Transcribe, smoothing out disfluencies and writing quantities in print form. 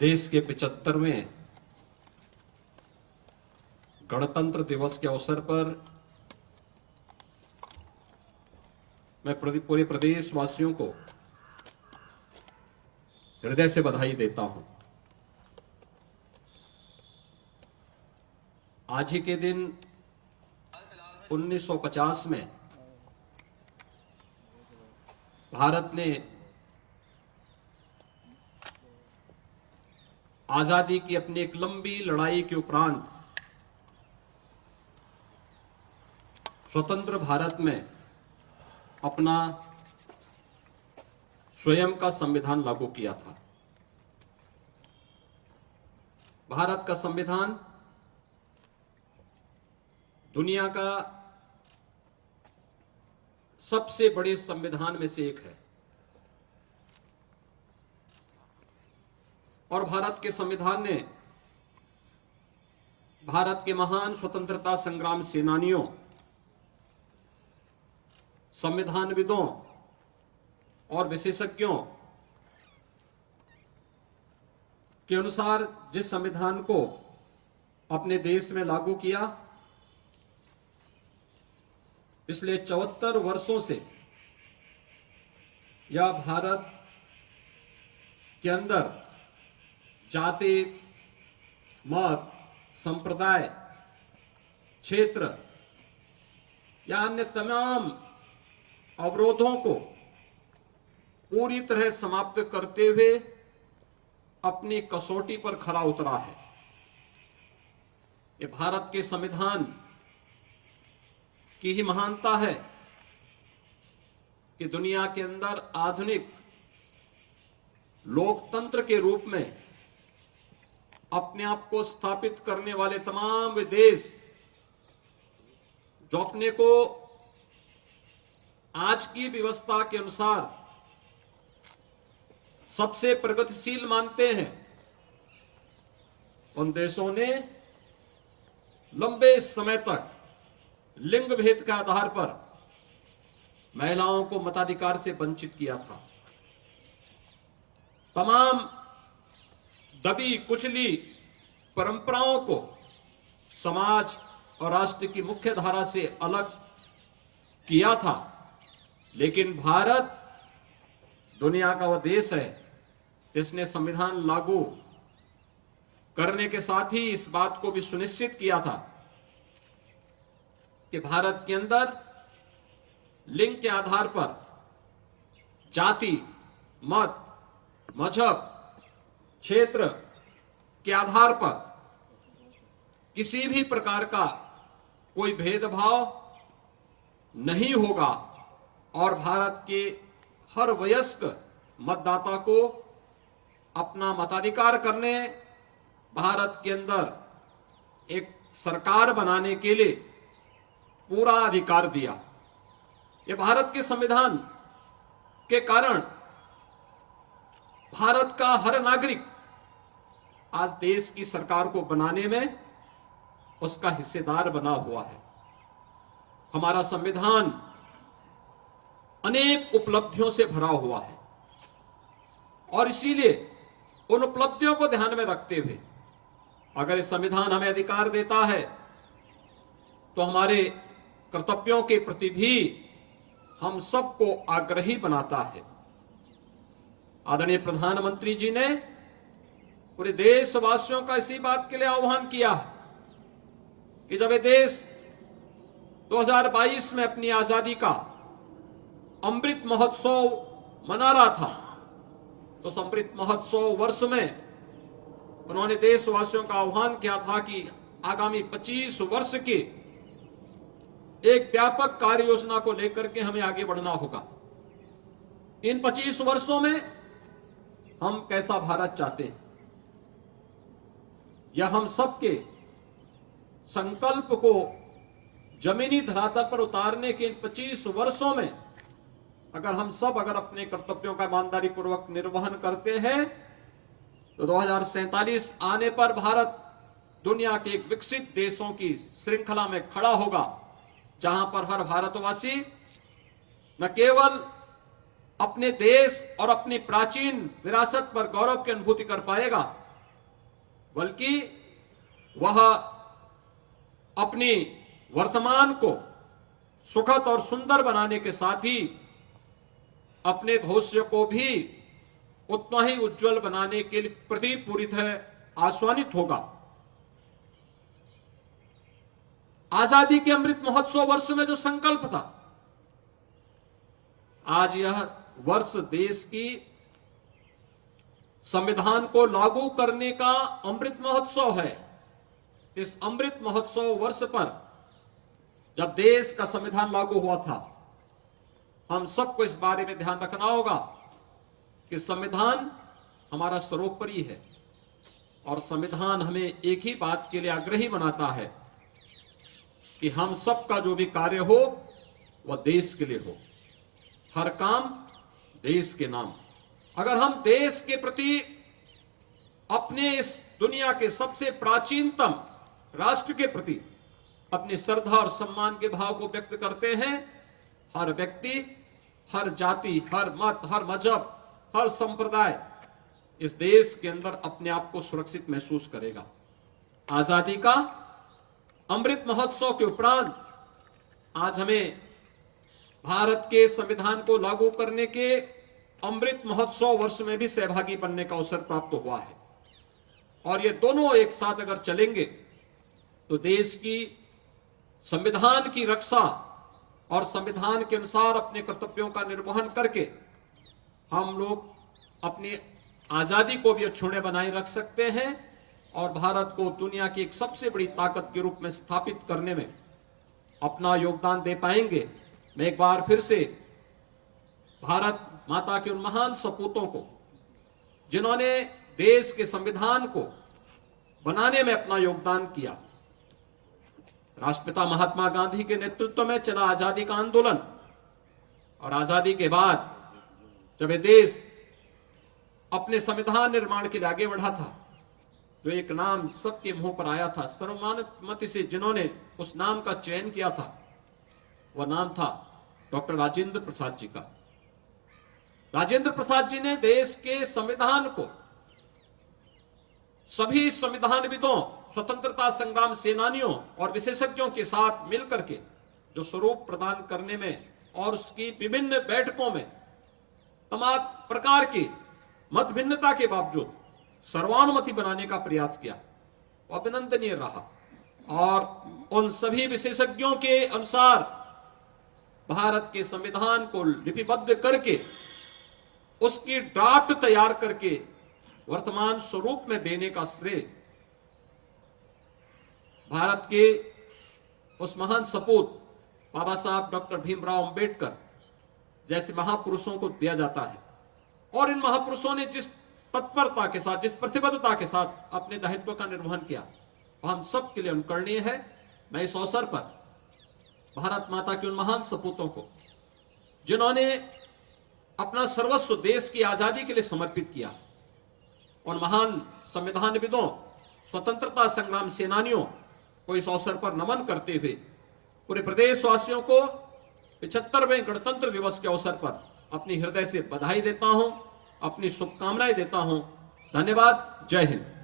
देश के 75वें गणतंत्र दिवस के अवसर पर मैं पूरे प्रदेशवासियों को हृदय से बधाई देता हूं। आज ही के दिन 1950 में भारत ने आजादी की अपनी एक लंबी लड़ाई के उपरांत स्वतंत्र भारत में अपना स्वयं का संविधान लागू किया था। भारत का संविधान दुनिया का सबसे बड़े संविधान में से एक है और भारत के संविधान ने भारत के महान स्वतंत्रता संग्राम सेनानियों, संविधानविदों और विशेषज्ञों के अनुसार जिस संविधान को अपने देश में लागू किया, पिछले 74 वर्षों से यह भारत के अंदर जाति, मत, संप्रदाय, क्षेत्र या अन्य तमाम अवरोधों को पूरी तरह समाप्त करते हुए अपनी कसौटी पर खरा उतरा है। ये भारत के संविधान की ही महानता है कि दुनिया के अंदर आधुनिक लोकतंत्र के रूप में अपने आप को स्थापित करने वाले तमाम वे देश जो अपने को आज की व्यवस्था के अनुसार सबसे प्रगतिशील मानते हैं, उन देशों ने लंबे समय तक लिंग भेद के आधार पर महिलाओं को मताधिकार से वंचित किया था। तमाम दबी कुचली परंपराओं को समाज और राष्ट्र की मुख्य धारा से अलग किया था। लेकिन भारत दुनिया का वह देश है जिसने संविधान लागू करने के साथ ही इस बात को भी सुनिश्चित किया था कि भारत के अंदर लिंग के आधार पर जाति, मत, मजहब, क्षेत्र के आधार पर किसी भी प्रकार का कोई भेदभाव नहीं होगा और भारत के हर वयस्क मतदाता को अपना मताधिकार करने, भारत के अंदर एक सरकार बनाने के लिए पूरा अधिकार दिया। ये भारत के संविधान के कारण भारत का हर नागरिक आज देश की सरकार को बनाने में उसका हिस्सेदार बना हुआ है। हमारा संविधान अनेक उपलब्धियों से भरा हुआ है और इसीलिए उन उपलब्धियों को ध्यान में रखते हुए अगर संविधान हमें अधिकार देता है तो हमारे कर्तव्यों के प्रति भी हम सबको आग्रही बनाता है। आदरणीय प्रधानमंत्री जी ने पूरे देशवासियों का इसी बात के लिए आह्वान किया कि जब ये देश 2022 में अपनी आजादी का अमृत महोत्सव मना रहा था, तो उस अमृत महोत्सव वर्ष में उन्होंने देशवासियों का आह्वान किया था कि आगामी 25 वर्ष की एक व्यापक कार्य योजना को लेकर के हमें आगे बढ़ना होगा। इन 25 वर्षों में हम कैसा भारत चाहते हैं, यह हम सबके संकल्प को जमीनी धरातल पर उतारने के इन 25 वर्षों में अगर अपने कर्तव्यों का ईमानदारी पूर्वक निर्वहन करते हैं तो 2047 आने पर भारत दुनिया के एक विकसित देशों की श्रृंखला में खड़ा होगा, जहां पर हर भारतवासी न केवल अपने देश और अपनी प्राचीन विरासत पर गौरव की अनुभूति कर पाएगा, बल्कि वह अपनी वर्तमान को सुखद और सुंदर बनाने के साथ ही अपने भविष्य को भी उतना ही उज्जवल बनाने के प्रति पूरी तरह आश्वानित होगा। आजादी के अमृत महोत्सव वर्ष में जो संकल्प था, आज यह वर्ष देश की संविधान को लागू करने का अमृत महोत्सव है। इस अमृत महोत्सव वर्ष पर जब देश का संविधान लागू हुआ था, हम सबको इस बारे में ध्यान रखना होगा कि संविधान हमारा सर्वोपरि है और संविधान हमें एक ही बात के लिए आग्रही बनाता है कि हम सबका जो भी कार्य हो वह देश के लिए हो, हर काम देश के नाम। अगर हम देश के प्रति अपने इस दुनिया के सबसे प्राचीनतम राष्ट्र के प्रति अपनी श्रद्धा और सम्मान के भाव को व्यक्त करते हैं, हर व्यक्ति, हर जाति, हर मत, हर मजहब, हर संप्रदाय इस देश के अंदर अपने आप को सुरक्षित महसूस करेगा। आजादी का अमृत महोत्सव के उपरांत आज हमें भारत के संविधान को लागू करने के अमृत महोत्सव वर्ष में भी सहभागी बनने का अवसर प्राप्त हुआ है और ये दोनों एक साथ अगर चलेंगे तो देश की संविधान की रक्षा और संविधान के अनुसार अपने कर्तव्यों का निर्वहन करके हम लोग अपनी आजादी को भी अक्षुण्य बनाए रख सकते हैं और भारत को दुनिया की एक सबसे बड़ी ताकत के रूप में स्थापित करने में अपना योगदान दे पाएंगे। मैं एक बार फिर से भारत माता के उन महान सपूतों को, जिन्होंने देश के संविधान को बनाने में अपना योगदान किया, राष्ट्रपिता महात्मा गांधी के नेतृत्व में चला आजादी का आंदोलन और आजादी के बाद जब ये देश अपने संविधान निर्माण के लिए आगे बढ़ा था तो एक नाम सबके मुंह पर आया था, सर्वमान्यमति से जिन्होंने उस नाम का चयन किया था, वह नाम था डॉक्टर राजेंद्र प्रसाद जी का। राजेंद्र प्रसाद जी ने देश के संविधान को सभी संविधानविदों, स्वतंत्रता संग्राम सेनानियों और विशेषज्ञों के साथ मिलकर के जो स्वरूप प्रदान करने में और उसकी विभिन्न बैठकों में तमाम प्रकार की मत भिन्नता के बावजूद सर्वानुमति बनाने का प्रयास किया, अभिनंदनीय रहा और उन सभी विशेषज्ञों के अनुसार भारत के संविधान को लिपिबद्ध करके उसकी ड्राफ्ट तैयार करके वर्तमान स्वरूप में देने का श्रेय भारत के उस महान सपूत बाबा साहब डॉक्टर भीमराव अंबेडकर जैसे महापुरुषों को दिया जाता है। और इन महापुरुषों ने जिस तत्परता के साथ, जिस प्रतिबद्धता के साथ अपने दायित्व का निर्वहन किया, वह हम सब के लिए अनुकरणीय है। मैं इस अवसर पर भारत माता के उन महान सपूतों को, जिन्होंने अपना सर्वस्व देश की आजादी के लिए समर्पित किया, उन महान संविधानविदों, स्वतंत्रता संग्राम सेनानियों को इस अवसर पर नमन करते हुए पूरे प्रदेशवासियों को 75वें गणतंत्र दिवस के अवसर पर अपनी हृदय से बधाई देता हूं, अपनी शुभकामनाएं देता हूं। धन्यवाद। जय हिंद।